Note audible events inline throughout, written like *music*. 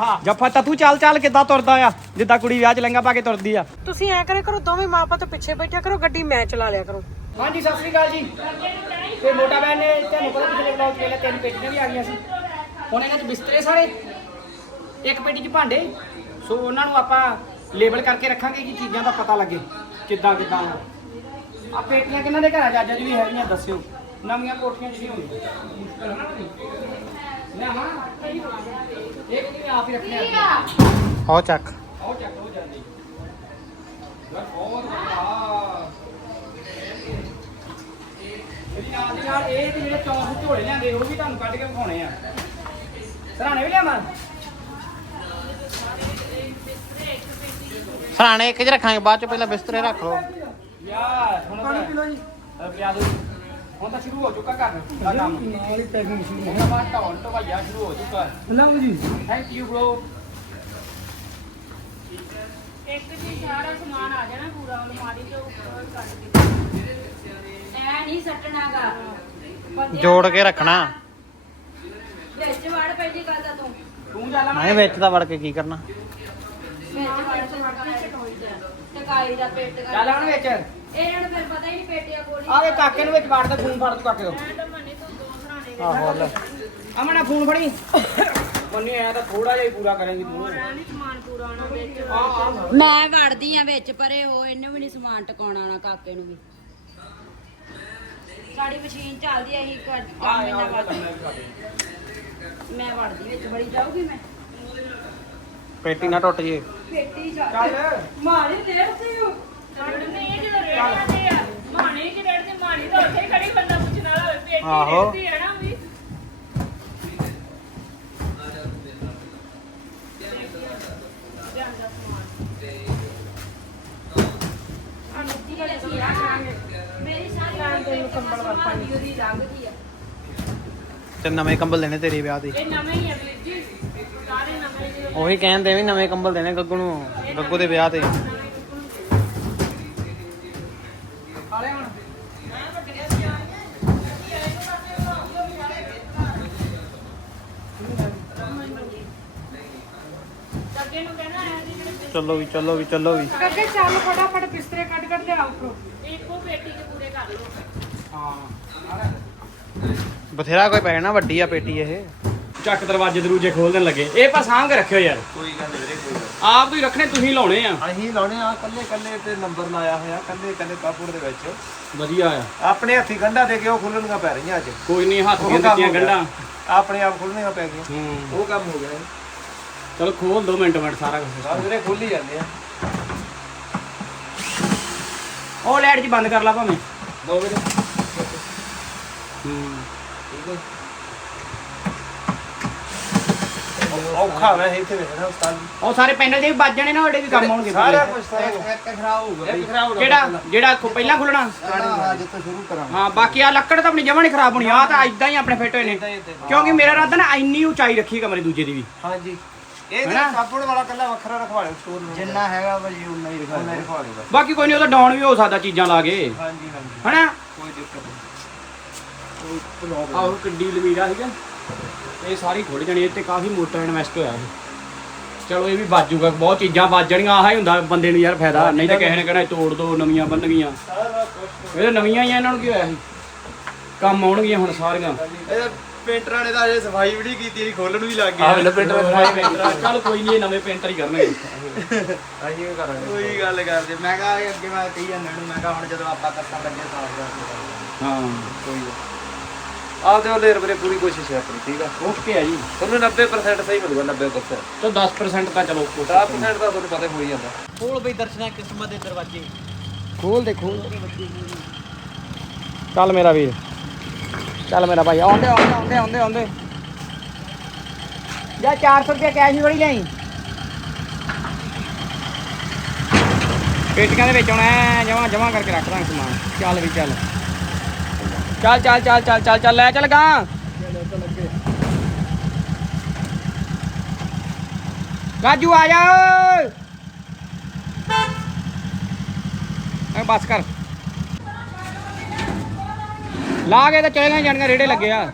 ਹਾਂ। ਜੱਫਾ ਤਾਂ ਤੂੰ ਚੱਲ ਚੱਲ ਕਿੱਦਾਂ ਤੁਰਦਾ ਆ? ਜਿੱਦਾਂ ਕੁੜੀ ਵਿਆਹ ਚ ਲਹਿੰਗਾ ਪਾ ਕੇ ਤੁਰਦੀ ਆ। ਤੁਸੀਂ ਐ ਕਰੇ ਕਰੋ ਦੋਵੇਂ ਮਾਂ ਪੁੱਤ ਪਿੱਛੇ ਬੈਠਿਆ ਕਰੋ ਗੱਡੀ ਮੈਂ ਚਲਾ ਲਿਆ ਕਰੋ। ਹਾਂਜੀ ਸਤਿ ਸ੍ਰੀ ਅਕਾਲ ਜੀ। ਤੇ ਮੋਟਾ ਬੈਨ ਨੇ ਤੁਹਾਨੂੰ ਪਤਾ ਪਿਛਲੇ ਵਲੌਗ ਚ ਪਹਿਲਾਂ ਤਿੰਨ ਪੇਟੀਆਂ ਵੀ ਆ ਗਈਆਂ ਸੀ। ਹੁਣ ਇਹਨਾਂ 'ਚ ਬਿਸਤਰੇ ਸਾਰੇ। ਇੱਕ ਪੇਟੀ 'ਚ ਭਾਂਡੇ। ਸੋ ਉਹਨਾਂ ਨੂੰ ਆਪਾਂ ਲੇਬਲ ਕਰਕੇ ਰੱਖਾਂਗੇ ਕਿ ਚੀਜ਼ਾਂ ਦਾ ਪਤਾ ਲੱਗੇ ਕਿੱਦਾਂ ਕਿੱਦਾਂ ਆ। ਪੇਟੀਆਂ ਕਿਹਨਾਂ ਦੇ ਘਰਾਂ 'ਚ ਅੱਜ ਅੱਜ ਵੀ ਹੈਗੀਆਂ ਦੱਸਿਓ। ਨਵੀਆਂ ਕੋਠੀਆਂ 'ਚ ਨਹੀਂ ਹੋਣਗੀਆਂ। ਮੁਸ਼ਕਲ ਹੈ ਇਹ ਕਿਵੇਂ ਆਪ ਹੀ ਰੱਖਣੇ ਆ? ਆਓ ਚੱਕ। ਆਓ ਚੱਕ ਲਓ ਜਲਦੀ ਯਾਰ ਬਹੁਤ ਵਧੀਆ ਇਹਦੀ ਨਾਲ ਦੀ ਨਾਲ ਇਹ ਤੇ ਜਿਹੜੇ ਚੌਂਸ ਝੋਲੇ ਲਿਆਂਦੇ ਉਹ ਵੀ ਤੁਹਾਨੂੰ ਕੱਢ ਕੇ ਵਿਖਾਉਣੇ ਆ। ਸਰਾਣੇ ਵੀ ਲਿਆਵਾਂ? ਸਰਾਣੇ ਇੱਕ ਚ ਰੱਖਾਂਗੇ ਬਾਅਦ ਚ ਪਹਿਲਾਂ ਬਿਸਤਰੇ ਰੱਖ ਲਓ। ਯਾਰ ਹੁਣ ਪਾਣੀ ਪੀ ਲਓ ਜੀ। ਪਿਆ ਦੋ। ਹੁਣ ਤਾਂ ਸ਼ੁਰੂ ਹੋ ਚੁੱਕਾ ਘਰ। ਦਾ ਕੰਮ ਨਾਲ ਹੀ ਪੈਕਿੰਗ ਸ਼ੁਰੂ ਹੁਣ ਬਾਅਦ ਢਾਉਣ ਢਵਾਈਆ ਸ਼ੁਰੂ ਹੋ ਚੁੱਕਾ। ਲਓ ਜੀ। ਥੈਂਕ ਯੂ ਬ్రో ਇੱਕ ਜੀ ਸਾਰਾ ਸਮਾਨ ਆ ਜਾਣਾ ਪੂਰਾ ਅਲਮਾਰੀ ਦੇ ਉੱਪਰ ਕੱਢ ਕੇ। ਐ ਨਹੀਂ ਸੱਟਣਾਗਾ। ਬੰਦਿਆਂ ਜੋੜ ਕੇ ਰੱਖਣਾ। ਵਿੱਚ ਵੜ ਪਹਿਲੀ ਗੱਲ ਤਾਂ ਤੂੰ। ਜਾ ਲੈ। ਨਹੀਂ ਵਿੱਚ ਤਾਂ ਵੜ ਕੇ ਕੀ ਕਰਨਾ? ਟਕਾਈ ਦਾ ਪੇਟ ਚੱਲ ਹੁਣ ਵਿੱਚ। ਇਹਨਾਂ ਨੂੰ ਫਿਰ ਪਤਾ ਹੀ ਨਹੀਂ ਪੇਟਿਆ ਕੋਲੀ ਆਵੇ ਕਾਕੇ ਨੂੰ ਵਿੱਚ ਵੜ ਦੇ ਫੋਨ ਫੜ ਤੂੰ ਕਾਕੇ ਤੋਂ। ਆਹੋ ਲੈ। ਅਮਨਾ ਫੋਨ ਫੜੀ। ਮੰਨੀ ਆਇਆ ਤਾਂ ਥੋੜਾ ਜਿਹਾ ਹੀ ਪੂਰਾ ਕਰੇਂਗੀ ਤੂੰ। ਨਹੀਂ ਸਮਾਨ ਪੂਰਾ ਆਉਣਾ ਵਿੱਚ ਆ ਆ ਮੈਂ ਵੜਦੀ ਆ ਵਿੱਚ ਪਰੇ ਉਹ ਇਹਨੂੰ ਵੀ ਨਹੀਂ ਸਮਾਨ ਟਿਕਾਉਣਾ ਨਾ ਕਾਕੇ ਨੂੰ ਵੀ। ਸਾਡੀ ਮਸ਼ੀਨ ਚੱਲਦੀ ਆ ਇਹੀ ਕਰ- ਕੰਮ ਇਹਦਾ ਕਰ ਮੈਂ ਵੜਦੀ ਵਿੱਚ ਬੜੀ ਜਾਊਗੀ ਮੈਂ। ਪੇਟੀ ਨਾ ਟੁੱਟ ਜੇ। ਪੇਟੀ ਜਾ ਚੱਲ। ਮਾਰੇ ਦੇਰਤੀ ਹੋ ਨਹੀਂ ਇਹ ਜਦੋਂ ਰੇੜਦੇ ਆ। ਮਾਣੀ ਕਿ ਰੇੜਦੇ ਮਾਣੀ ਤਾਂ ਉੱਥੇ ਹੀ ਖੜੀ ਬੰਦਾ ਪੁੱਛਣ ਵਾਲਾ ਹੋਵੇ ਪੇਟੀ ਆਹੋ। ਰੇੜਦੀ ਹੈ ਨਾ ਉਹ ਵੀ। ਆ ਮਿੱਟੀ ਵਾਲੇ ਸੀ ਆ ਮੇਰੀ ਸਾਰੀ ਉਮਰ ਕੰਬਲ ਵਰਤਾਂ ਦੀ ਉਹਦੀ ਲੰਘਦੀ ਆ। ਤੇ ਨਵੇਂ ਕੰਬਲ ਦੇਣੇ ਤੇਰੇ ਵਿਆਹ ਦੇ। ਇਹ ਨਵੇਂ ਹੀ ਆ ਵੀਰ ਜੀ। ਸਾਰੇ ਨਵੇਂ ਹੀ ਆ। ਉਹੀ ਕਹਿੰਦੇ ਵੀ ਨਵੇਂ ਕੰਬਲ ਦੇਣੇ ਗੱਗੂ ਨੂੰ ਗੱਗੂ ਦੇ ਵਿਆਹ ਤੇ। ਆਲੇ ਹੁਣ ਅੱਗੇ ਨੂੰ ਕਹਿਣਾ ਹੈ ਜੀ ਜਿਹੜੇ ਚੱਲੋ ਵੀ ਚੱਲੋ ਵੀ ਚੱਲੋ ਵੀ। ਅੱਗੇ ਚੱਲ ਫਟਾਫਟ ਬਿਸਤਰੇ ਕੱਢ ਕੱਢ ਲਿਆਓ ਕਰੋ ਇੱਕੋ ਪੇਟੀ 'ਚ ਪੂਰੇ ਕਰ ਲਓ। ਹਾਂ। ਬਥੇਰਾ ਕੋਈ ਪੈ ਨਾ ਵੱਡੀ ਆ ਪੇਟੀ ਇਹ। ਚੱਕ ਦਰਵਾਜ਼ੇ ਦਰੂਜੇ ਖੋਲ ਦੇਣ ਲੱਗੇ। ਇਹ ਪਾ ਸਾਂਭ ਕੇ ਰੱਖਿਓ ਯਾਰ। ਕੋਈ ਗੱਲ ਨਹੀਂ ਵੀਰੇ ਕੋਈ ਆਪ ਤੁਸੀਂ ਰੱਖਣੇ ਤੁਸੀਂ ਲਾਉਣੇ ਆ। ਅਸੀਂ ਲਾਉਣੇ ਆ ਕੱਲੇ ਕੱਲੇ ਤੇ ਨੰਬਰ ਲਾਇਆ ਹੋਇਆ ਕੱਲੇ ਕੱਲੇ ਕਾਪੂਰ ਦੇ ਵਿੱਚ। ਵਧੀਆ ਆ। ਆਪਣੇ ਹੱਥੀ ਗੰਢਾ ਦੇ ਕੇ ਉਹ ਖੁੱਲਣੀਆਂ ਪੈ ਰਹੀਆਂ ਅੱਜ। ਕੋਈ ਨਹੀਂ ਹੱਥ ਦੀਆਂ ਦਿੱਤੀਆਂ। ਗੰਢਾਂ। ਆਪਣੇ ਆਪ ਖੁੱਲਣੀਆਂ ਪੈ ਗਈਆਂ। ਹੂੰ। ਉਹ ਕੰਮ ਹੋ ਗਿਆ ਚਲੋ ਖੋਲ ਦੋ ਮਿੰਟ ਮਿੰਟ ਸਾਰਾ ਕੁਝ ਬਾਅਦ ਵੀਰੇ ਖੁੱਲ ਹੀ ਜਾਂਦੇ ਆ। ਉਹ ਲਾਈਟ ਜੀ ਬੰਦ ਕਰ ਲਾ ਭਾਵੇਂ। ਦੋ ਵੀਰੇ। ਹੂੰ। ਠੀਕ ਹੈ ਔ- ਔਖਾ ਵੇ ਇੱਥੇ ਵੇਖਣਾ ਉਸਤਾਦ ਜੀ। ਉਹ ਸਾਰੇ ਪੈਨਲ ਦੇ ਵੀ ਵੱਜ ਜਾਣੇ ਨਾ ਉਹਦੇ ਵੀ ਕੰਮ ਆਉਣਗੇ ਸਾਰਾ ਪਹਿਲੇ। ਕੁਝ ਸਾਰਾ ਇੱਕ ਖਰਾਬ ਹੋਊਗਾ। ਇੱਕ ਖਰਾਬ ਹੋਊਗਾ ਕਿਹੜਾ ਜਿਹੜਾ ਖੁ- ਪਹਿਲਾਂ ਖੁੱਲਣਾ। ਹਾਂ ਜਿੱਥੋਂ ਸ਼ੁਰੂ ਕਰਾਂਗੇ। ਹਾਂ ਬਾਕੀ ਆ ਲੱਕੜ ਤਾਂ ਆਪਣੀ ਜਮਾਂ ਨਹੀਂ ਖਰਾਬ ਹੋਣੀ ਆ ਤਾਂ ਇਦਾਂ ਹੀ ਆਪਣੇ ਫਿੱਟ ਹੋਏ ਨੇ। ਕਿਉਂਕਿ ਮੇਰਾ ਇਰਾਦਾ ਨਾ ਇੰਨੀ ਉਚਾਈ ਰੱਖੀ ਕਮਰੇ ਦੂਜੇ ਦੀ ਵੀ। ਹਾਂਜੀ। ਇਹ ਹੈਨਾ? ਕਾਪੂਰ ਵਾਲਾ ਕੱਲਾ ਵੱਖਰਾ ਰਖਵਾ ਲਿਓ ਸਟੋਰ ਨੂੰ। ਜਿੰਨਾ ਹੈਗਾ ਭਾਜੀ ਉਨਾ ਹੀ ਰਖਵਾ ਲਿਓ। ਰਖਵਾ ਲਿਓ ਬਸ। ਬਾਕੀ ਕੋਈ ਨਹੀਂ ਉਹਦਾ ਡਾਊਨ ਵੀ ਹੋ ਸਕਦਾ ਚੀਜ਼ਾਂ ਲਾ ਕੇ। ਹਾਂਜੀ ਹਾਂਜੀ। ਹਨਾ? ਕੋਈ ਦਿੱਕਤ ਆਹ ਉਹ ਕਿੱਡੀ ਲਵੀਰਾ ਸੀਗਾ। ਇਹ ਸਾਰੀ ਖੁੱਲ ਜਾਣੀ ਇਹ ਤੇ ਕਾਫੀ ਮੋਟਾ ਇਨਵੈਸਟ ਹੋਇਆ ਇਹ। ਚਲੋ ਇਹ ਵੀ ਬਾਜੂਗਾ ਬਹੁਤ ਚੀਜ਼ਾਂ ਬਾਜਣੀਆਂ ਆਹ ਹੀ ਹੁੰਦਾ ਬੰਦੇ ਨੂੰ ਯਾਰ ਫਾਇਦਾ। ਨਹੀਂ ਤਾਂ ਕਿਸੇ ਨੇ ਕਹਿਣਾ ਇਹ ਤੋੜ ਦੋ ਨਵੀਆਂ ਬੰਨਗੀਆਂ ਇਹ ਤਾਂ ਨਵੀਆਂ ਹੀ ਆ ਇਹਨਾਂ ਨੂੰ ਕੀ ਹੋਇਆ ਸੀ ਕੰਮ ਆਉਣਗੀਆਂ ਹੁਣ ਸਾਰੀਆਂ। ਇਹ ਪੇਂਟਰਾਂ ਨੇ ਤਾਂ ਅਜੇ ਸਫ਼ਾਈ ਵੀ ਨਹੀਂ ਕੀਤੀ ਖੋਲਣ ਵੀ ਲੱਗ ਆਹ ਵੇਲੇ ਪੇਂਟਰ ਚੱਲ ਕੋਈ ਨਹੀਂ ਇਹ ਨਵੇਂ ਪੇਂਟਰ ਹੀ ਕਰਨਗੇ। ਅਸੀਂ ਵੀ ਕਰਾਂਗੇ। ਕੋਈ ਗੱਲ ਕਰਦੇ। ਮੈਂ ਕਹਾ ਅੱਗੇ ਮੈਂ ਕਹੀ ਜਾਂਦਾ ਨੂੰ ਮੈਂ ਕਹਾ ਹੁਣ ਜਦੋਂ ਆਪਾਂ ਕੱਟਣ ਲੱਗੇ ਸਾਫ਼ ਕਰ ਹਾਂ। ਕੋਈ ਆਪਦੇ ਵੱਲੋਂ ਯਾਰ ਵੀਰੇ ਪੂਰੀ ਕੋਸ਼ਿਸ਼ ਹੈ ਆਪਣੀ ਠੀਕ ਆ? ਓਕੇ ਆ ਜੀ। ਤੁਹਾਨੂੰ 90% ਸਹੀ ਮਿਲੂਗਾ 90% ਤਾਂ 10% ਤਾਂ ਚਲੋ 10% ਤਾਂ ਤੁਹਾਨੂੰ ਪਤਾ ਹੋ ਹੀ ਜਾਂਦਾ। ਖੋਲ ਬਈ ਦਰਸ਼ਨਾ ਕਿਸਮਤ ਦੇ ਦਰਵਾਜ਼ੇ। ਖੋਲ ਦੇ ਖੋਲ। ਚੱਲ ਮੇਰਾ ਵੀਰ। ਚੱਲ ਮੇਰਾ ਭਾਈ ਆਉਂਦੇ ਆਉਂਦੇ ਆਉਂਦੇ ਆਉਂਦੇ ਆਉਂਦੇ। ਜਾ 400 ਰੁਪਏ ਕੈਸ਼ ਵੀ ਬੜੀ ਲਈ ਪੇਟੀਆਂ ਦੇ ਵਿੱਚ ਐ ਜਮਾ ਜਮਾ ਕਰਕੇ ਰੱਖ ਦਾਂਗੇ ਸਮਾਨ। ਚੱਲ ਵੀ ਚੱਲ। चल चल चल चल चल चल लै चल गां काजू आ जाओ बस कर। ला गए तो चले गए जानिया रेड़े लगे आ इधर।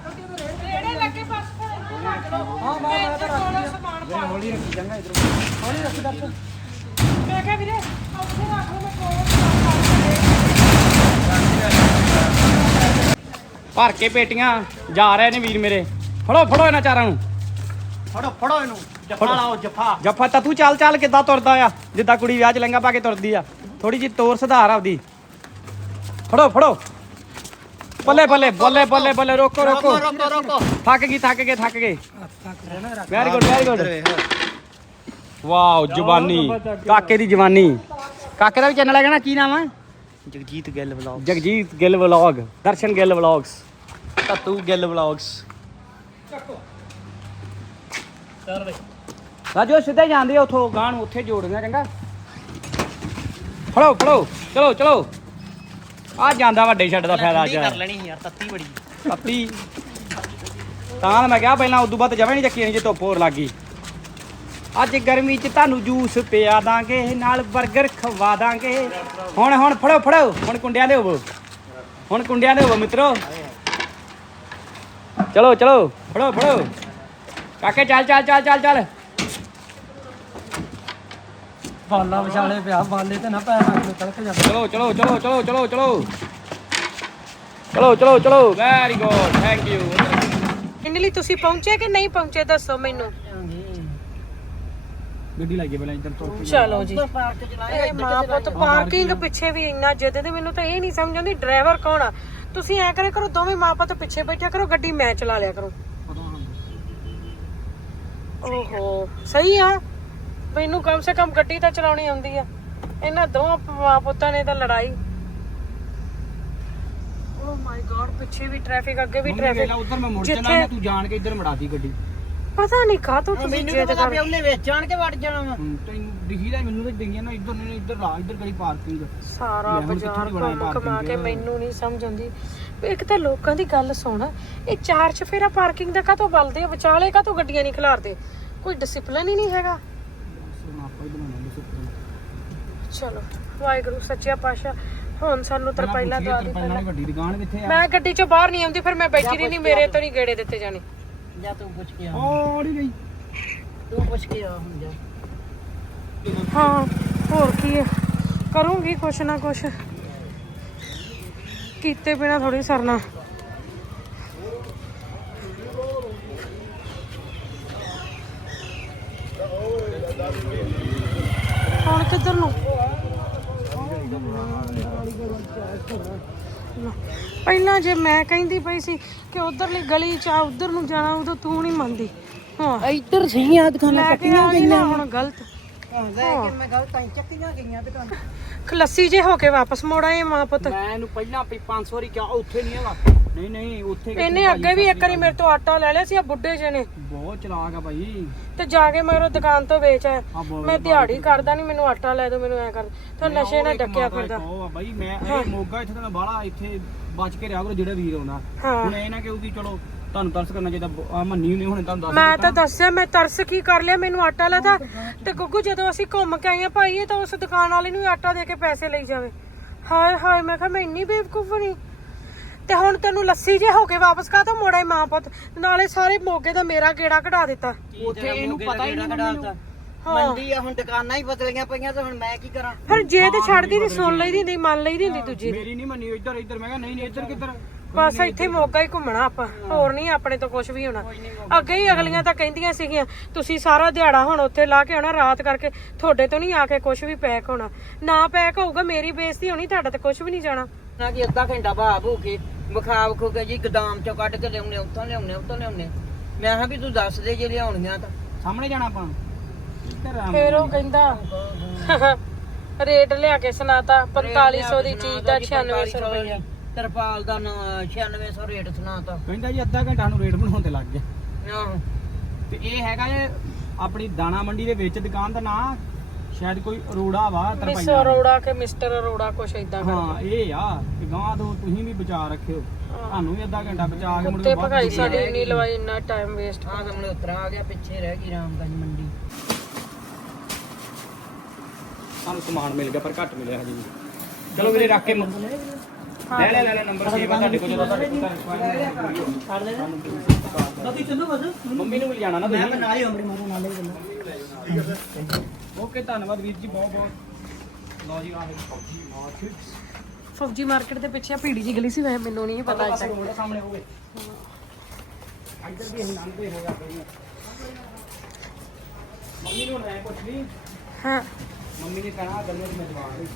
मैं ਭਰ ਕੇ ਪੇਟੀਆਂ ਜਾ ਰਹੇ ਨੇ ਵੀਰ ਮੇਰੇ। ਫੜੋ ਫੜੋ ਇਹਨਾਂ ਚਾਰਾਂ ਨੂੰ। ਫੜੋ ਫੜੋ ਇਹਨੂੰ। ਜੱਫਾ ਲਾਓ ਜੱਫਾ। ਜੱਫਾ ਤਾਂ ਤੂੰ ਚੱਲ ਚੱਲ ਕਿੱਦਾਂ ਤੁਰਦਾ ਆ? ਜਿੱਦਾਂ ਕੁੜੀ ਵਿਆਹ ਚ ਲਹਿੰਗਾ ਪਾ ਕੇ ਤੁਰਦੀ ਆ। ਥੋੜੀ ਜਿਹੀ ਤੋਰ ਸੁਧਾਰ ਆਪਦੀ। ਫੜੋ ਫੜੋ। ਬੱਲੇ ਬੱਲੇ ਬੱਲੇ ਬੱਲੇ ਬੱਲੇ ਰੋਕੋ ਰੋਕੋ। ਰੋਕੋ ਰੋਕੋ ਥੱਕ ਗਈ ਥੱਕ ਗਏ ਥੱਕ ਗਏ। Very good very good wow ਜਵਾਨੀ। ਕਾਕੇ ਦੀ ਜਵਾਨੀ। ਕਾਕੇ ਦਾ ਵੀ ਚੈਨਲ ਹੈਗਾ ਨਾ ਕੀ ਨਾਮ ਆ? Jagjit Gill vlog Jagjit Gill vlog Darshan Gill vlogs. Tatu Gill vlogs. Rajo ਸਿੱਧੇ ਜਾਂਦੇ ਆ ਉਥੋਂ ਗਾਂ ਨੂੰ ਉੱਥੇ ਜੋੜੀਆਂ ਚੰਗਾ। ਫੜੋ ਫੜੋ ਚਲੋ ਚਲੋ। ਆ ਜਾਂਦਾ ਵੱਡੇ ਛੱਡ ਦਾ ਫਾਇਦਾ ਅੱਜ ਕਰ ਲੈਣੀ ਯਾਰ ਤੱਤੀ ਬੜੀ। ਪੱਤੀ ਤਾਂ ਤਾਂ ਮੈਂ ਕਿਹਾ ਪਹਿਲਾਂ ਉਦੋਂ ਬਾਅਦ ਜਵੇਂ ਨਹੀਂ ਚੱਕੀ ਨਹੀਂ ਜੇ ਧੁੱਪ ਹੋਰ ਲੱਗ ਗਈ। ਅੱਜ ਗਰਮੀ 'ਚ ਤੁਹਾਨੂੰ ਜੂਸ ਪਿਆ ਦਾਂਗੇ ਨਾਲ 버ਗਰ ਖਵਾ ਦਾਂਗੇ। ਹੁਣ ਹੁਣ ਫੜੋ ਫੜੋ ਹੁਣ ਕੁੰਡਿਆਂ ਦੇ ਹੋਵੋ। ਹੁਣ ਕੁੰਡਿਆਂ ਦੇ ਹੋਵੋ ਮਿੱਤਰੋ। ਚਲੋ ਚਲੋ। ਫੜੋ ਫੜੋ। ਕਾਕੇ ਚੱਲ ਚੱਲ ਚੱਲ ਚੱਲ ਚੱਲ। ਬਾਲਾ ਵਿਚਾਲੇ ਪਿਆ ਬਾਲੇ ਤੇ ਨਾ ਪੈ ਰੱਖ ਲੋ ਤਲਕ ਜਾ ਚਲੋ ਚਲੋ ਚਲੋ ਚਲੋ ਚਲੋ ਚਲੋ। ਚਲੋ ਚਲੋ ਚਲੋ। ਵੈਰੀ ਗੁੱਡ ਥੈਂਕ ਯੂ ਲਈ ਤੁਸੀਂ ਪਹੁੰਚੇ ਕਿ ਨਹੀਂ ਪਹੁੰਚੇ ਦੱਸੋ ਮੈਨੂੰ। ਗੱਡੀ ਲਾਈਏ ਪਹਿਲਾਂ ਇੱਧਰ ਤੋਂ। ਚਲੋ ਜੀ। ਇਹ ਮਾਂ ਪੁੱਤ ਪਾਰਕਿੰਗ ਪਿੱਛੇ ਵੀ ਇੰਨਾ ਜਿੱਦ ਤੇ ਮੈਨੂੰ ਤਾਂ ਇਹ ਨਹੀਂ ਸਮਝ ਆਉਂਦੀ ਡਰਾਈਵਰ ਕੌਣ ਆ। ਤੁਸੀਂ ਐ ਕਰੇ ਕਰੋ ਦੋਵੇਂ ਮਾਂ ਪੁੱਤ ਪਿੱਛੇ ਬੈਠਿਆ ਕਰੋ ਗੱਡੀ ਮੈਂ ਚਲਾ ਲਿਆ ਕਰੋ। ਓਹੋ ਸਹੀ ਆ। ਮੈਨੂੰ ਕਮ ਸੇ ਕਮ ਗੱਡੀ ਤਾਂ ਚਲਾਉਣੀ ਆਉਂਦੀ ਆ। ਇਹਨਾਂ ਦੋਵਾਂ ਮਾਂ ਪੁੱਤਾਂ ਨੇ ਤਾਂ ਲੜਾਈ। ਓ ਮਾਈ ਗॉड ਪਿੱਛੇ ਵੀ ਟ੍ਰੈਫਿਕ ਅੱਗੇ ਵੀ ਟ੍ਰੈਫਿਕ ਉਧਰ ਮੈਂ ਮੁੜ ਜਿੱਥੇ- ਚੱਲਾਂ ਤੂੰ ਜਾਣ ਕੇ ਇੱਧਰ ਮੜਾਤੀ ਗੱਡੀ। ਪਤਾ ਨਹੀਂ ਕਾਹ ਤੋਂ ਤੁਸੀਂ ਜਿੱਦ ਕਰ ਉਹਨੇ ਵਿੱਚ ਆਣ ਕੇ ਵੜ ਜਾਣਾ ਵਾ। ਤੈਨੂੰ ਦਿਖੀ ਦਾ ਮੈਨੂੰ ਤਾਂ ਦਿਖੀਆਂ ਨਾ ਇੱਧਰ ਨਹੀਂ ਇੱਧਰ ਲਾ ਇੱਧਰ ਗੜੀ ਪਾਰਕਿੰਗ। ਸਾਰਾ ਲੈ ਹੁਣ ਬਾਜ਼ਾਰ ਦੀ ਘੁੰਮ ਕਮਾ ਕੇ? ਮੈਨੂੰ ਨਹੀਂ ਸਮਝ ਆਉਂਦੀ। ਵੀ ਇੱਕ ਤਾਂ ਲੋਕਾਂ ਦੀ ਗੱਲ ਸੁਣ ਇਹ ਚਾਰ ਚਫੇਰਾ ਪਾਰਕਿੰਗ ਦਾ ਕਾਹਤੋਂ ਬਲਦੇ ਆ? ਵਿਚਾਲੇ ਕਾਹਤੋਂ ਗੱਡੀਆਂ ਨਹੀਂ ਖਿਲਾਰਦੇ? ਕੋਈ ਡਿਸਪਲਿਨ ਹੀ ਨਹੀਂ ਹੈਗਾ। ਆਪਾਂ ਹੀ ਬਣਾਉਣਾ ਚਲੋ ਵਾਹਿਗੁਰੂ ਸੱਚਿਆ ਪਾਸ਼ਾ ਹੁਣ ਸਾਨੂੰ ਤਰਪਾਈਲਾ ਦਵਾ ਦੀ ਪਹਿਲਾਂ। ਵੱਡੀ ਦੁਕਾਨ ਕਿੱਥੇ ਆ? ਮੈਂ ਗੱਡੀ ਚੋਂ ਬਾਹਰ ਨਹੀਂ ਆਉਂਦੀ ਫਿਰ ਮੈਂ ਬੈਠੀ ਰਹੀ ਨਹੀਂ ਮੇਰੇ ਤੋਂ ਨਹੀਂ ਗੇੜੇ ਦਿੱਤੇ ਜਾਣੇ। ਜਾ ਤੂੰ ਪੁੱਛ ਕੇ ਆ। ਉਹ ਨਹੀਂ। ਗਈ ਤੂੰ ਪੁੱਛ ਕੇ ਆ ਹੁਣ ਜਾ। ਹਾਂ ਹੋਰ ਕੀ ਹੈ? ਕਰੂੰਗੀ ਕੁਛ ਨਾ ਕੁਛ। ਕੀਤੇ ਬਿਨਾ ਥੋੜੀ ਸਰਨਾ। ਹੁਣ ਕਿੱਧਰ ਨਾ। ਪਹਿਲਾਂ ਜੇ ਮੈਂ ਕਹਿੰਦੀ ਪਈ ਸੀ ਕਿ ਉਧਰਲੀ ਗਲੀ ਚ ਆ ਉਧਰ ਨੂੰ ਜਾਣਾ ਉਦੋਂ ਤੂੰ ਨਹੀਂ ਮੰਨਦੀ। ਹਾਂ। ਇੱਧਰ ਦੁਕਾਨਾਂ ਲੈ ਕੇ ਆ ਗਈ ਨਾ ਹੁਣ ਗਲਤ। ਮੈਂ ਗੱਲ ਤਾਂ ਚੱਕੀਆਂ ਗਈਆਂ ਦੁਕਾਨਾਂ। ਲੱਸੀ ਜੇ ਹੋ ਕੇ ਵਾਪਸ ਮੋੜ ਆਏ ਮਾਂ ਪੁੱਤ। ਮੈਂ ਇਹਨੂੰ ਪਹਿਲਾਂ ਵੀ 500 ਵਾਰੀ ਕਿਹਾ ਉੱਥੇ ਨਹੀਂ ਹੈਗਾ ਨਹੀਂ ਨਹੀਂ ਉੱਥੇ ਕਿੱਥੇ ਇਹਨੇ ਅੱਗੇ ਵੀ ਇੱਕ ਵਾਰੀ ਮੇਰੇ ਤੋਂ ਆਟਾ ਲੈ ਲਿਆ ਸੀ ਆ ਬੁੱਢੇ ਜੇ ਨੇ। ਬਹੁਤ ਚਲਾਕ ਆ ਭਾਈ। ਤੇ ਜਾ ਕੇ ਮੈਂ ਉਹ ਦੁਕਾਨ ਤੋਂ ਵੇਚ ਆਇਆ। ਆ ਮੈਂ ਦਿਹਾੜੀ ਕਰਦਾ ਨਹੀਂ ਮੈਨੂੰ ਆਟਾ ਲੈ ਦੋ ਮੈਨੂੰ ਐ ਕਰ। ਤੇ ਨਸ਼ੇ ਨਾਲ ਡੱਕਿਆ ਫਿਰਦਾ। ਉਹ ਆ ਭਾਈ ਮੈਂ ਇਹ ਮੋਗਾ ਇੱਥੇ ਤਾਂ ਬਾਹਲਾ ਇੱਥੇ ਬਚ ਕੇ ਰਿਹਾ ਕਰੋ ਜਿਹੜਾ ਵੀਰ ਆਉਂਦਾ ਹਾਂ। ਹੁਣ ਇਹ ਨਾ ਕਿ ਚਲੋ ਤੁਹਾਨੂੰ ਤਰਸ ਕਰਨਾ ਚਾਹੀਦਾ ਆ ਮੰਨੀ ਨੇ ਹੁਣ ਤੁਹਾਨੂੰ ਦੱਸ ਮੈਂ ਤਾਂ ਦੱਸਿਆ ਮੈਂ ਤਰਸ ਕੀ ਕਰ ਲਿਆ ਮੈਨੂੰ ਆਟਾ ਲੈਦਾ ਤੇ। ਗੁੱਗੂ ਜਦੋਂ ਅਸੀਂ ਘੁੰਮ ਕੇ ਆਈਆਂ ਭਾਈ ਇਹ ਤਾਂ ਉਸ ਦੁਕਾਨ ਵਾਲੇ ਨੂੰ ਹੀ ਆਟਾ ਦੇ ਕੇ ਪੈਸੇ ਲਈ ਜਾਵੇ। ਹਾਏ ਹਾਏ ਮੈਂ ਕਿਹਾ ਮੈਂ ਇੰਨੀ ਬੇਵਕੂਫ ਨਹੀਂ ਤੇ ਹੁਣ ਤੈਨੂੰ ਲੱਸੀ ਜੇ ਹੋ ਕੇ ਵਾਪਸ ਕਾ ਤਾਂ ਮੋੜਾ ਮਾਂ ਪੁੱਤ। ਨਾਲੇ ਸਾਰੇ ਮੋਗੇ ਦਾ ਮੇਰਾ ਗੇੜਾ ਕਢਾ ਦਿੱਤਾ। ਉੱਥੇ ਇਹਨੂੰ ਪਤਾ ਹੀ ਨਹੀਂ ਮੰਮੀ ਨੂੰ। ਹਾਂ। ਮੰਡੀ ਆ ਹੁਣ ਦੁਕਾਨਾਂ ਹੀ ਬਦਲੀਆਂ ਪਈਆਂ ਤੇ ਹੁਣ ਮੈਂ ਕੀ ਕਰਾਂ? ਫਿਰ ਜੇ ਤੇ ਛੱਡਦੀ ਨਹੀਂ ਸੁਣ ਲਈਦੀ ਹੁੰਦੀ ਮੰਨ ਲਈਦੀ ਹੁੰਦੀ ਦੂਜੀ ਦੀ। ਮੇਰੀ ਨਹੀਂ ਮੰਨੀ ਇੱਧਰ ਇੱਧਰ। ਮੈਂ ਕਿਹਾ ਨਹੀਂ ਨਹੀਂ ਇੱਧਰ ਕਿੱਧਰ? ਬਸ ਇੱਥੇ ਮੋਗਾ ਹੀ ਘੁੰਮਣਾ ਆਪਾਂ। ਹੋਰ ਨਹੀਂ ਆਪਣੇ ਤੋਂ ਕੁਝ ਵੀ ਹੋਣਾ। ਅੱਗੇ ਹੀ ਅਗਲੀਆਂ ਤਾਂ ਕਹਿੰਦੀਆਂ ਸੀਗੀਆਂ ਤੁਸੀਂ ਸਾਰਾ ਦਿਹਾੜਾ ਹੁਣ ਉੱਥੇ ਲਾ ਕੇ ਆਉਣਾ ਰਾਤ ਕਰਕੇ ਤੁਹਾਡੇ ਤੋਂ ਨਹੀਂ ਆ ਕੇ ਕੁਝ ਵੀ ਪੈਕ ਹੋਣਾ। ਨਾ ਪੈਕ ਹੋਊਗਾ ਮੇਰੀ ਬੇਇੱਜ਼ਤੀ ਹੋਣੀ ਤੁਹਾਡਾ ਤਾਂ ਕੁਝ ਵੀ ਨਹੀਂ ਜਾਣਾ। ਨਾ ਕਿ ਅੱਧਾ ਘੰਟਾ ਭਾਵ ਹੋ ਕੇ ਵਿਖਾਵ ਖੋ ਕੇ ਜੀ ਗਦਾਮ ਚੋਂ ਕੱਢ ਕੇ ਲਿਆਉਣੇ ਉੱਥੋਂ ਲਿਆਉਣੇ ਉੱਥੋਂ ਲਿਆਉਣੇ ਮੈਂ ਕਿਹਾ ਵੀ ਤੂੰ ਦੱਸ ਦੇ ਜੇ ਲਿਆਉਣੀਆਂ ਤਾਂ। ਸਾਹਮਣੇ ਜਾਣਾ ਆਪਾਂ। ਇੱਧਰ ਫਿਰ ਉਹ ਕਹਿੰਦਾ *laughs* ਰੇਟ ਲਿਆ ਕੇ ਸੁਣਾਤਾ 4500 ਦੀ ਚੀਜ਼ ਦਾ 9600 ਰੁਪਏ ਤਰਪਾਲ ਦਾ ਨਾ 9600 ਰੇਟ ਸੁਣਾਤਾ। ਕਹਿੰਦਾ ਜੀ ਅੱਧਾ ਘੰਟਾ ਨੂੰ ਰੇਟ ਬਣਾਉਣ ਤੇ ਲੱਗ ਗਿਆ। ਆਹੋ। ਤੇ ਇਹ ਹੈਗਾ ਜੇ ਆਪਣੀ ਦਾਣਾ ਮੰਡੀ ਦੇ ਵਿੱਚ ਦੁਕਾਨ ਦਾ ਨਾਂ ਸ਼ਾਇਦ ਕੋਈ ਅਰੋੜਾ ਵਾ ਮਿਸ ਤਰਪਾਈਆਂ ਅਰੋੜਾ ਕੇ ਮਿਸਟਰ ਅਰੋੜਾ ਕੁਛ ਇਦਾਂ ਹਾਂ ਇਹ ਆ ਕਿ ਗਾਂ ਤੋਂ ਤੁਸੀਂ ਵੀ ਬਚਾ ਰੱਖਿਓ। ਤੁਹਾਨੂੰ ਵੀ ਅੱਧਾ ਘੰਟਾ ਬਚਾ ਕੇ ਮੁੜ ਤੇ ਕੇ ਬਾਅਦ ਭਗਾਈ ਸਾਡੀ ਇੰਨੀ ਲਵਾਈ ਇੰਨਾ ਟਾਈਮ ਵੇਸਟ ਆਹ ਸਾਹਮਣੇ ਉਤਰਾ ਆ ਗਿਆ ਪਿੱਛੇ ਰਹਿ ਗਈ ਰਾਮਗੰਜ ਮੰਡੀ। ਸਾਨੂੰ ਸਮਾਨ ਮਿਲ ਗਿਆ ਪਰ ਘੱਟ ਮਿਲਿਆ ਹਜੇ ਵੀ। ਚਲੋ ਵੀਰੇ ਰੱਖ ਕੇ ਮੁ- ਲੈ ਲੈ ਲੈ ਲੈ ਨੰਬਰ ਸੇਵ ਆ ਤੁਹਾਡੇ ਕੋਲ ਜਦੋਂ ਤੁਹਾਡੇ ਕੋਲ ਬਾਕੀ ਚੱਲੋ ਬਸ ਮੰਮੀ ਨੂੰ ਵੀ ਲਿਜਾਣਾ ਨਾ ਮੈਂ ਤੁਸੀਂ। ਨਾਲ ਹੀ ਆਪਣੇ ਮਾਰੂ ਨਾਲ ਹੀ ਚੱਲਣਾ ਓਕੇ ਧੰਨਵਾਦ ਵੀਰ ਜੀ ਬਹੁਤ ਬਹੁਤ। ਲਓ ਜੀ ਆਹ ਸਬਜ਼ੀ ਮਾਰਕੀਟ ਫੌਜੀ ਮਾਰਕੀਟ ਦੇ ਪਿੱਛੇ ਆ ਭੀੜੀ ਜੀ ਗਲੀ ਸੀ ਵੈਸੇ ਮੈਨੂੰ ਨਹੀਂ ਪਤਾ ਅੱਜ ਤੱਕ। ਸਾਹਮਣੇ ਹੋਵੇ। ਇੱਧਰ ਵੀ ਹੋਗਾ ਮੰਮੀ ਨੂੰ ਮੈਂ ਪੁੱਛ ਲਈ ਹਾਂ। ਮੰਮੀ ਨੇ ਆਹ ਗੱਲਾਂ ਦੀ ਮੈਂ ਜਵਾਬ ਦੇ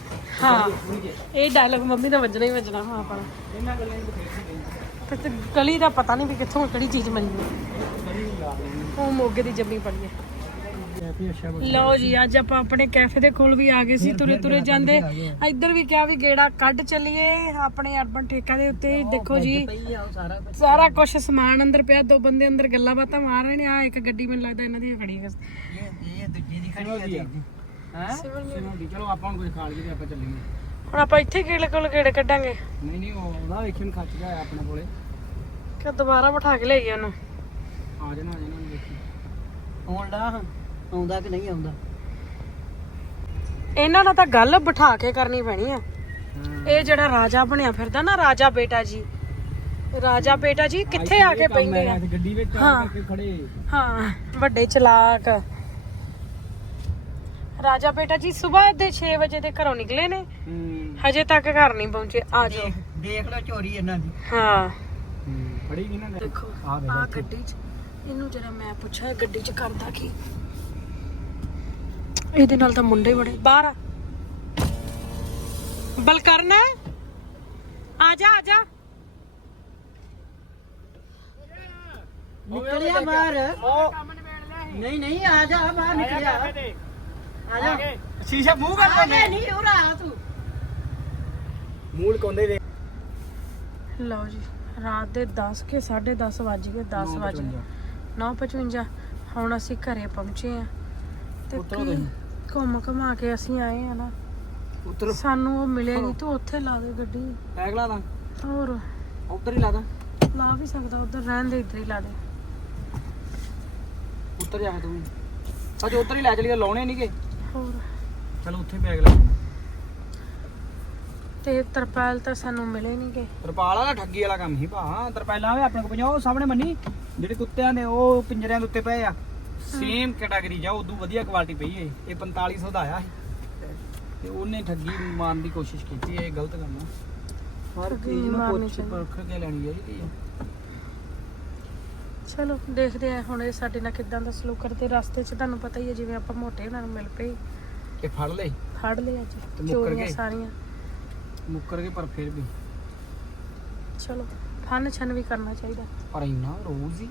ਹਾਂ। ਇਹ ਡਾਇਲੌਗ ਮੰਮੀ ਦਾ ਵੱਜਣਾ ਹੀ ਵੱਜਣਾ ਹਾਂ ਆਪਣਾ। ਇਹਨਾਂ ਗੱਲਾਂ ਸੀ ਤੇ ਗਲੀ ਦਾ ਪਤਾ ਨਹੀਂ ਵੀ ਕਿੱਥੋਂ ਕਿਹੜੀ ਚੀਜ਼ ਮਿਲਣੀ। ਹੈ ਉਹ ਮੋਗੇ ਦੀ ਜੰਮੀ ਪੜੀ ਹੈ। ਲਓ ਜੀ ਅੱਜ ਆਪਾਂ ਆਪਣੇ ਕੈਫੇ ਦੇ ਕੋਲ ਵੀ ਆ ਗਏ ਸੀ ਤੁਰੇ ਤੁਰੇ ਜਾਂਦੇ। ਇੱਧਰ ਵੀ ਕਿਹਾ ਵੀ ਗੇੜਾ ਕੱਢ ਚੱਲੀਏ ਆਪਣੇ ਅਰਬਨ ਠੇਕਾ ਦੇ ਉੱਤੇ ਦੇਖੋ ਜੀ। ਸਾਰਾ ਕੁਝ ਸਮਾਨ ਅੰਦਰ ਪਿਆ ਦੋ ਬੰਦੇ ਅੰਦਰ ਗੱਲਾਂ ਬਾਤਾਂ ਮਾਰ ਰਹੇ ਨੇ ਆ ਇੱਕ ਗੱਡੀ ਮੈਨੂੰ ਲੱਗਦਾ ਇਹਨਾਂ ਦੀ ਖੜੀ ਹੈ। ਇਹ ਦੂਜੀ ਦੀ ਖੜੀ ਆ ਹੈ? ਚਲੋ ਆਪਾਂ ਹੁਣ ਕੁਝ ਖਾ ਲਈਏ ਤੇ ਆਪਾਂ ਚੱਲੀਏ। ਹੁਣ ਆਪਾਂ ਇੱਥੇ ਕਿਹੜੇ ਕੋਲ ਗੇੜੇ ਕੱਢਾਂਗੇ। ਨਹੀਂ ਨਹੀਂ ਉਹ ਉਹਦਾ ਵੇਖਣ ਖੱਚ ਗਿਆ ਆਪਣੇ ਕੋਲੇ। ਕਿ ਦੁਬਾਰਾ ਬਿਠਾ ਕੇ ਲਿਆਈਏ ਉਹਨੂੰ? ਆ ਜਾਣਾ ਆ ਜਾਣਾ ਉਹਨੂੰ ਵੇਖੀ ਆਉਣ ਦਾ ਆਉਂਦਾ ਕਿ ਨਹੀਂ ਆਉਂਦਾ? ਇਹਨਾਂ ਨਾਲ ਤਾਂ ਗੱਲ ਬਿਠਾ ਕੇ ਕਰਨੀ ਪੈਣੀ ਆ। ਇਹ ਜਿਹੜਾ ਰਾਜਾ ਬਣਿਆ ਫਿਰਦਾ ਨਾ ਰਾਜਾ ਬੇਟਾ ਜੀ। ਰਾਜਾ ਬੇਟਾ ਜੀ ਕਿੱਥੇ ਆ ਕੇ ਪੈਂਦੇ ਆ? ਗੱਡੀ ਵਿੱਚ। ਆ ਕਰਕੇ ਖੜੇ ਹਾਂ ਵੱਡੇ ਚਲਾਕ। ਰਾਜਾ ਬੇਟਾ ਜੀ ਸਵੇਰ ਦੇ 6 ਵਜੇ ਦੇ ਘਰੋਂ ਨਿਕਲੇ ਨੇ। ਹਜੇ ਤੱਕ ਘਰ ਨਹੀਂ ਪਹੁੰਚੇ। ਆ ਜਾਓ। ਦੇਖ ਲਓ ਚੋਰੀ ਇਹਨਾਂ ਦੀ। ਹਾਂ। ਖੜੀ ਨਹੀਂ ਨਾ। ਦੇਖੋ ਆ ਗੱਡੀ 'ਚ। ਇਹਨੂੰ ਜਰਾ ਮੈਂ ਪੁੱਛਿਆ ਗੱਡੀ 'ਚ ਕਰਦਾ ਕੀ? ਇਹਦੇ ਨਾਲ ਤਾਂ ਮੁੰਡੇ ਬੜੇ। ਬਾਹਰ ਆ। ਬਲ ਕਰਨਾ ਆ ਜਾ ਆ ਜਾ। ਨਿਕਲਿਆ ਬਾਹਰ। ਨਹੀਂ ਨਹੀਂ ਆ ਜਾ ਬਾਹਰ ਨਿਕਲਿਆ ਆ ਜਾ। ਸ਼ੀਸ਼ਾ ਮੂੰਹ ਕਰ ਜਾ ਨਹੀਂ ਉਰਾ ਆ ਤੂੰ। ਮੂਲ ਕੋਂਦੇ ਵੇ। ਲਓ ਜੀ ਰਾਤ ਦੇ 10 ਕੇ 10:30 ਵੱਜ ਗਏ 10 ਵੱਜ ਗਏ। 9:55 ਹੁਣ ਅਸੀਂ ਘਰੇ ਪਹੁੰਚੇ ਆ। ਤੇ ਕੀ- ਘੁੰਮ ਘੁਮਾ ਕੇ ਅਸੀਂ ਆਏ ਆ ਨਾ। ਉਤਰ ਸਾਨੂੰ ਉਹ ਮਿਲੇ ਨਹੀਂ ਤੂੰ ਉੱਥੇ ਲਾ ਦੇ ਗੱਡੀ। ਬੈਗ ਲਾ ਦਾਂ? ਹੋਰ? ਉਧਰ ਹੀ ਲਾ ਦਾਂ। ਲਾ ਵੀ ਸਕਦਾ ਉਧਰ ਰਹਿਣ ਦੇ ਇੱਧਰ ਹੀ ਲਾ ਦੇ। ਉੱਤਰ ਜਾ ਤੂੰ ਸੱਚ ਉੱਤਰ ਹੀ ਲੈ ਚਲੀਏ ਲਾਉਣੇ ਨਹੀਂਗੇ। ਹੋਰ? ਚਲ ਉੱਥੇ ਬੈਗ ਲਾ ਤੇ ਤਰਪਾਲ ਤਾਂ ਸਾਨੂੰ ਮਿਲੇ ਨਹੀਂ ਗਏ ਤਰਪਾਲ ਵਾਲਾ ਠੱਗੀ ਵਾਲਾ ਕੰਮ ਹੀ ਭਾ। ਤਰਪਾਲਾਂ ਵੀ ਆਪਣੇ ਕੋਲ ਉਹ ਸਾਹਮਣੇ ਮੰਨੀ ਜਿਹੜੇ ਕੁੱਤਿਆਂ ਦੇ ਉਹ ਪਿੰਜਰਿਆਂ ਦੇ ਉੱਤੇ ਪਏ ਆ। ਸੇਮ ਕੈਟਾਗਰੀ ਜਾ ਉਦੋਂ ਵਧੀਆ ਕੁਆਲਿਟੀ ਪਈ ਏ ਇਹ 4500 ਦਾ ਆਇਆ ਸੀ। ਤੇ ਉਹਨੇ ਠੱਗੀ ਮਾਰਨ ਦੀ ਕੋਸ਼ਿਸ਼ ਕੀਤੀ ਇਹ ਗਲਤ ਕੰਮ ਆ। ਹਰ ਚੀਜ਼ ਨੂੰ ਪੁੱਛ। ਪਰਖ ਕੇ ਲੈਣੀ ਚਾਹੀਦੀ ਹੈ ਚਲੋ ਦੇਖਦੇ ਆ ਹੁਣ ਇਹ ਸਾਡੇ ਨਾਲ ਕਿੱਦਾਂ ਦਾ ਸਲੂਕ ਕਰਦੇ। ਰਸਤੇ 'ਚ ਤੁਹਾਨੂੰ ਪਤਾ ਹੀ ਹੈ ਜਿਵੇਂ ਆਪਾਂ ਮੋਟੇ ਉਹਨਾਂ ਨੂੰ ਮਿਲ ਪਏ। ਕਿ ਫੜ ਲੈ ਫੜ ਲਏ ਅੱਜ ਚੋਰੀਆਂ। ਸਾਰੀਆਂ। ਮੁੱਕਰ ਕੇ ਪਰ ਫਿਰ ਵੀ। ਚਲੋ ਫਨ ਛਨ ਵੀ ਕਰਨਾ ਚਾਹੀਦਾ। ਪਰ ਇੰਨਾ ਰੋਜ਼ ਹੀ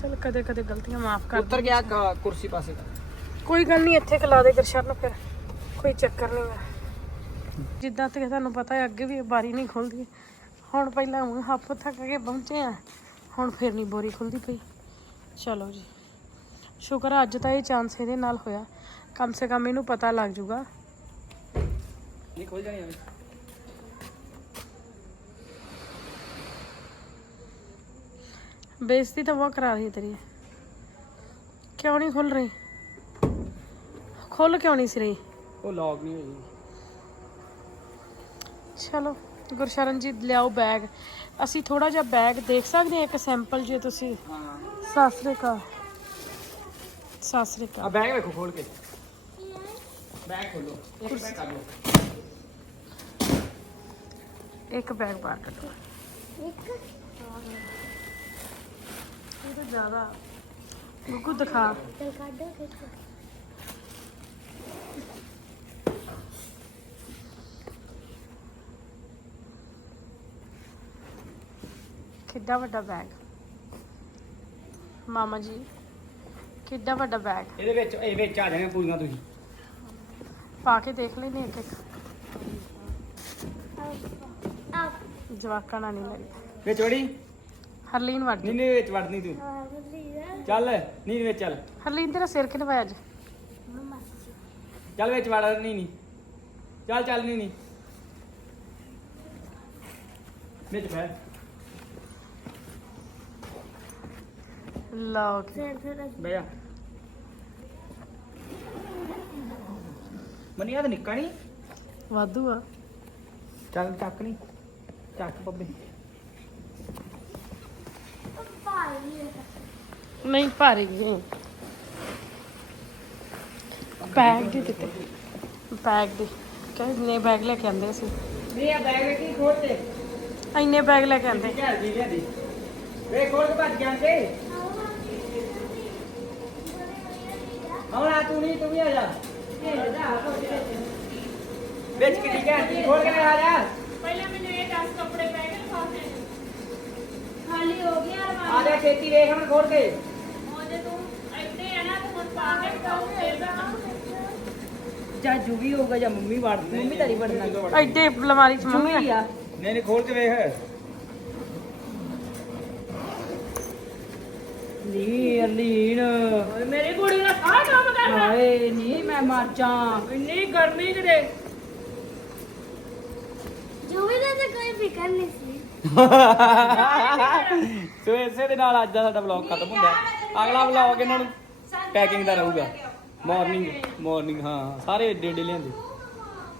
ਚਲ ਕਦੇ ਕਦੇ ਗਲਤੀਆਂ ਮਾਫ ਕਰ ਉੱਤਰ ਗਿਆ ਕ- ਕੁਰਸੀ ਪਾਸੇ। ਕੋਈ ਗੱਲ ਨਹੀਂ ਇੱਥੇ ਖਲਾ ਦੇ ਗਰਸ਼ਨ ਫਿਰ। ਕੋਈ ਚੱਕਰ ਨਹੀਂ ਹੈ। ਜਿੱਦਾਂ ਤੇ ਤੁਹਾਨੂੰ ਪਤਾ ਹੈ ਅੱਗੇ ਵੀ ਇਹ ਬਾਰੀ ਨਹੀਂ ਖੁੱਲਦੀ। ਹੁਣ ਪਹਿਲਾਂ ਹੁਣ ਹੱਥ ਥੱਕ ਕੇ ਪਹੁੰਚੇ ਆ ਹੁਣ ਫਿਰ ਨਹੀਂ ਬੋਰੀ ਖੁੱਲਦੀ ਪਈ। ਚਲੋ ਜੀ। ਸ਼ੁਕਰ ਆ ਅੱਜ ਤਾਂ ਇਹ ਚਾਂਸ ਇਹਦੇ ਨਾਲ ਹੋਇਆ। ਕਮ ਸੇ ਕਮ ਇਹਨੂੰ ਪਤਾ ਲੱਗ ਜੂਗਾ। ਨਹੀਂ ਖੋਲ ਜਾਣੀ ਬੇਇੱਜ਼ਤੀ ਤਾਂ ਬਹੁਤ ਕਰਾ ਰਹੀ ਹੈ ਤੇਰੀ ਕਿਉਂ ਨਹੀਂ ਖੁੱਲ ਰਹੀ ਖੁੱਲ ਕਿਉਂ ਨਹੀਂ ਸੀ ਰਹੀ ਉਹ ਲੌਗ ਨਹੀਂ ਹੋਈ ਚਲੋ ਗੁਰਸ਼ਰਨ ਜੀ ਲਿਆਓ ਬੈਗ ਅਸੀਂ ਥੋੜਾ ਜਿਹਾ ਬੈਗ ਦੇਖ ਸਕਦੇ ਹਾਂ ਇੱਕ ਸੈਂਪਲ ਜੇ ਤੁਸੀਂ ਹਾਂ ਸਤਿ ਸ੍ਰੀ ਅਕਾਲ ਸਤਿ ਸ੍ਰੀ ਆ ਅਕਾਲ ਬੈਗ ਵੇਖੋ ਖੋਲ ਕੇ ਬੈਗ ਖੋਲੋ ਇੱਕ ਬੈਗ ਕਰ ਲਓ ਇੱਕ ਬੈਗ ਬਾਹਰ ਕੱਢੋ ਇੱਕ ਇਹ ਤਾਂ ਜ਼ਿਆਦਾ ਗੁੱਗੂ ਦਿਖਾ। ਕਿੱਡਾ ਵੱਡਾ ਬੈਗ ਮਾਮਾ ਜੀ ਕਿੱਡਾ ਵੱਡਾ ਬੈਗ ਇਹਦੇ ਵਿੱਚ ਇਹ ਵਿੱਚ ਆ ਜਾਣੀਆਂ ਪੂਰੀਆਂ ਤੁਸੀਂ। ਪਾ ਕੇ ਦੇਖ ਲੈਨੇ ਇੱਕ ਇੱਕ। ਜਵਾਕਾਂ ਨਾਲ ਨਹੀਂ ਲੱਗੀ ਵਿੱਚ ਵੜੀ। ਹਰਲੀਨ ਵੜ ਨਹੀਂ ਨਹੀਂ ਵਿੱਚ ਵੜਨੀ ਤੂੰ। ਚੱਲ ਨਹੀਂ ਵਿੱਚ ਚੱਲ। ਹਰਲੀਨ ਤੇਰਾ ਸਿਰ ਕਿਨੇ ਪਾਇਆ ਅੱਜ? ਚੱਲ ਵਿੱਚ ਵੜ ਨਹੀਂ ਨਹੀਂ ਚੱਲ ਚੱਲ ਨਹੀਂ ਨਹੀਂ ਵਿੱਚ ਬੈ ਲਓ ਜੀ। ਬੈ ਜਾ। ਮਨੀਆ ਤਾਂ ਨਿੱਕਾ ਨਹੀਂ ਵਾਧੂ ਆ। ਚੱਲ ਚੱਕ ਨਹੀਂ ਚੱਕ ਬੱਬੇ। ਨਹੀਂ ਭਾਰੀ ਜੀ ਬੈਗ ਦੇ ਦਿੱਤੇ ਬੈਗ ਦੇ। ਕਿੰਨੇ ਬੈਗ ਲੈ ਕੇ ਆਂਦੇ ਸੀ? ਨਹੀਂ ਆ ਬੈਗ ਕੀ ਖੋਲ ਤੇ? ਇੰਨੇ ਬੈਗ ਲੈ ਕੇ ਆਂਦੇ ਘਰ ਦੀ ਲਿਆਂਦੀ? ਵੇ ਖੋਲ ਕੇ ਭੱਜ ਜਾਂਦੇ ਹੁਣ ਆ ਤੂੰ ਨਹੀਂ ਤੂੰ ਵੀ ਆ ਜਾ। ਵਿੱਚ ਕਿੱਡੀ ਘਰ ਦੀ? ਖੋਲ ਕੇ ਆ ਜਾ। ਪਹਿਲਾਂ ਮੈਨੂੰ ਇਹ ਦੱਸ ਕੱਪੜੇ ਪੈ ਕੇ। ਉਹਦੇ ਤੂੰ ਇੱਥੇ ਆ ਨਾ ਤੂੰ ਹੁਣ ਪਾ ਕੇ ਖਾਉ ਫੇਰ ਦਾ ਜਾਂ ਜੁਗੀ ਹੋਊਗਾ ਜਾਂ ਮੰਮੀ ਵੜਦੀ ਮੰਮੀ ਤੇਰੀ ਵੜਨਾ ਐਡੇ ਅਲਮਾਰੀ ਚ ਮੰਮੀ ਮੰਮੀ ਆ ਨਹੀਂ ਨਹੀਂ ਖੋਲ ਕੇ ਵੇਖ ਨੀ ਅਲੀਨ ਓਏ ਮੇਰੀ ਕੁੜੀ ਦਾ ਸਾਰਾ ਕੰਮ ਕਰਨਾ ਹਾਏ ਨੀ ਮੈਂ ਮਰ ਜਾ ਇੰਨੀ ਗਰਮੀ ਕਿਤੇ ਜੂਵੀ ਦਾ ਤਾਂ ਕੋਈ ਫਿਕਰ ਨਹੀਂ ਸੀ ਸੋ ਇਸੇ ਦੇ ਨਾਲ ਅੱਜ ਦਾ ਸਾਡਾ ਵਲੌਗ ਖਤਮ ਹੁੰਦਾ ਹੈ। ਅਗਲਾ ਵਲੌਗ ਇਹਨਾਂ ਨੂੰ ਪੈਕਿੰਗ ਦਾ ਰਹੂਗਾ ਮਾਰਨਿੰਗ ਮਾਰਨਿੰਗ ਹਾਂ, ਸਾਰੇ ਏਡੇ ਏਡੇ ਲਿਆਂਦੇ